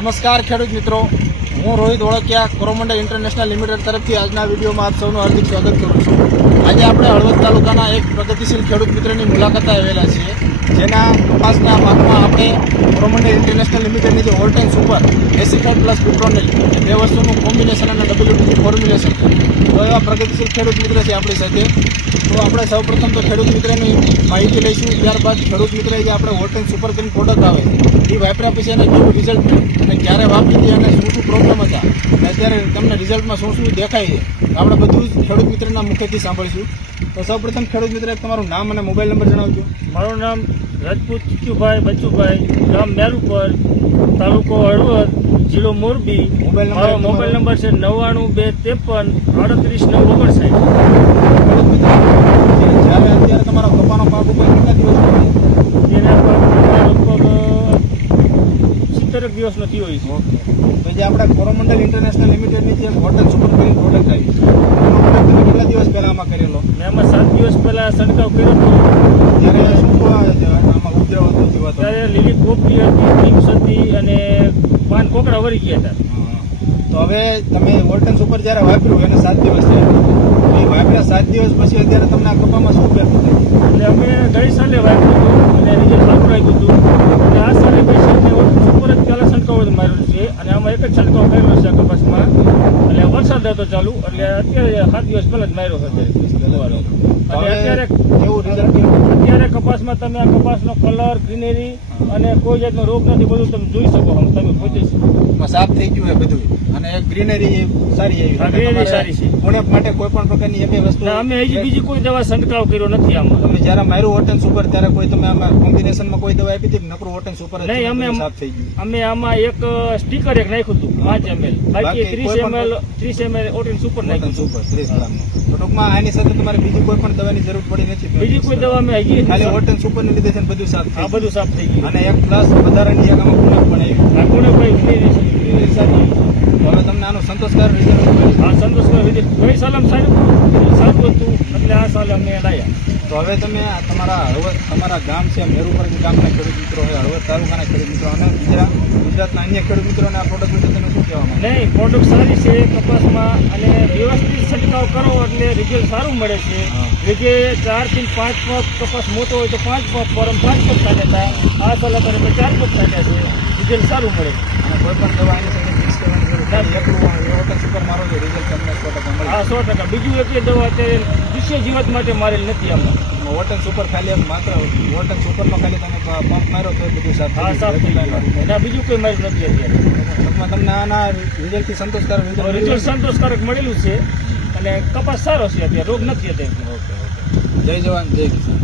નમસ્કાર ખેડૂત મિત્રો, હું રોહિત ઓળકિયા કોરોમંડલ ઇન્ટરનેશનલ લિમિટેડ તરફથી આજના વિડીયોમાં આપ સૌનું હાર્દિક સ્વાગત કરું છું। આજે આપણે હળવદ તાલુકાના એક પ્રગતિશીલ ખેડૂત મિત્રની મુલાકાતે આવેલા છીએ, જેના કપાસના પાકમાં આપણે કોરોમંડલ ઇન્ટરનેશનલ લિમિટેડની જે ઓલ્ટેન સુપર 85+ પ્રોટોનિલ એ બે વસ્તુનું કોમ્બિનેશન અને WTG ફોર્મ્યુલેશન, તો એવા પ્રગતિશીલ ખેડૂત મિત્ર છે આપણી સાથે। તો આપણે સૌપ્રથમ તો ખેડૂત મિત્રની માહિતી લઈશું, ત્યારબાદ ખેડૂત મિત્રએ જે આપણે ઓલ્ટેન સુપર કરીને પ્રોડક્ટ આવે એ વાપર્યા પછી એને કેવું રિઝલ્ટ મળ્યું અને ક્યારે વાપરી હતી અને શું શું પ્રોબ્લેમ હતા અને અત્યારે તમને રિઝલ્ટમાં શું શું દેખાય છે, આપણે બધું જ ખેડૂત મિત્રના મુખેથી સાંભળીશું। તો સૌપ્રથમ ખેડૂત મિત્ર તમારું નામ અને મોબાઈલ નંબર જણાવજો। મારું નામ રાજપૂત ચીચુભાઈ બચુભાઈ, ગામ મેલુપર, તાલુકો હળવદ, જિલ્લો મોરબી। મારો મોબાઈલ નંબર છે 992353385959। જ્યારે અત્યારે તમારા કપાનો પાક ઉપર કેટલા દિવસ તેના પર લગભગ 70 દિવસનો થયો હોય છે। તો જે આપણે કોરોમંડલ ઇન્ટરનેશનલ લિમિટેડની જે ઓલ્ટેન સુપર કરીને પ્રોડક્ટ આવી છે, એનો પ્રોડક્ટ તમે કેટલા દિવસ પહેલાં આમાં કરેલો? મેં આમાં 7 દિવસ પહેલા છંટકાવ કર્યો હતો। ત્યારે શું આમાં ઉપદ્રવ હતો જીવાતો? ત્યારે લીલી પોપટી હતી, લીમ્સ હતી અને પાન કોકડા વળી ગયા હતા। તો હવે તમે ઓલ્ટેન સુપર જ્યારે વાપર્યું એને 7 દિવસ થયા, એ વાપર્યા 7 દિવસ પછી અત્યારે તમને આ કપામાં શું ફેર થાય? એટલે અમે ગઈ સાલે વાપર્યું હતું અને રિઝલ્ટ સારું આવ્યું હતું અને આ સાલે પછી અમે સુપર જ પહેલાં છંટકાવ માર્યો છે અને આમાં એક જ છંટકાવ કર્યો છે કપાસમાં, એટલે વરસાદ હતો ચાલુ, એટલે અત્યારે 7 દિવસ પહેલાં જ માર્યો છે અત્યારે। અને અત્યારે કેવું રિઝલ્ટ? અત્યારે કપાસમાં તમે આ કપાસનો કલર, ગ્રીનરી અને કોઈ જાતનો રોગ નથી, બધું તમે જોઈ શકો તમે પોતે સાફ થઈ ગયું છે બધું અને ગ્રીનરી સારી આવી, ગ્રીનરી સારી છે। ઉણપ માટે કોઈ પણ પ્રકારની એક વસ્તુ અમે હજી બીજી કોઈ દવા છંટકાવ કર્યો નથી આમાં। તમે જ્યારે માર્યું ઓલ્ટેન સુપર ત્યારે કોઈ તમે આમાં કોમ્બિનેશનમાં કોઈ દવા આપી હતી? નકરું ઓલ્ટેન સુપર નહીં, અમે સાફ થઈ ગયું। અમે આમાં એક સ્ટીકર એક નાખ્યું હતું 5 ml, બાકી 30 ml ઓટેન સુપર નાખ્યું સુપર 30 ગ્રામનું। તો ટૂંકમાં આની સાથે તમારે બીજી કોઈ પણ દવાની જરૂર પડી નથી? બીજી કોઈ દવા અમે હજી ખાલી ઓલ્ટેન સુપર ને લીધે છે બધું સાફ થઈ આ બધું સાફ થઈ ગયું। અને એક પ્લસ વધારાની એક આમાં ગુણક પણ આવી, આ ગુણભાઈ સારી। હવે તમને આનો સંતોષકારક રિઝલ્ટ મળ્યું? આ સંતોષકારક રીતે ગઈ સાલ સારું હતું, એટલે આ સાલ અમે લાયા। તો હવે તમે તમારા હળવદ, તમારા ગામ છે મેરુપર ગામના ખેડૂત મિત્રો હોય, હળવદ તાલુકાના ખેડૂત મિત્રો અને ગુજરાતના અન્ય ખેડૂત મિત્રોને આ પ્રોડક્ટ વિશે તમે શું કહેવા માંગો? નહીં, પ્રોડક્ટ સારી છે કપાસમાં અને વ્યવસ્થિત છંટકાવ કરો એટલે રિઝલ્ટ સારું મળે છે। જે 4 થી 5 પગ કપાસ મોટો હોય તો 5 પગ પરમ 5 પગ થાય હતા, આ સાલ અત્યારે 4 પગ થાય છે, રિઝલ્ટ સારું મળે। અને કોઈ પણ દવા એની સાથે મિક્સ કરવાની જરૂર નથી, એકલું ઓલ્ટેન સુપર મારો છો રિઝલ્ટ તમને 100% મળે? હા, 100%। બીજું એક દવા અત્યારે વિશે જીવત માટે મારેલ નથી આમાં। ઓલ્ટેન સુપર ખાલી માત્ર ઓલ્ટેન સુપરનો ખાલી તમે પંપ મારો તો બધું સાફ હા, સાફ થઈ ગયું, બીજું કોઈ માર્યું નથી અત્યારે। ટૂંકમાં તમને આના રિઝલ્ટથી સંતોષકારક રિઝલ્ટ સંતોષકારક મળેલું છે અને કપાસ સારો છે, અત્યારે રોગ નથી અત્યારે। જય જવાન જય કિસાન।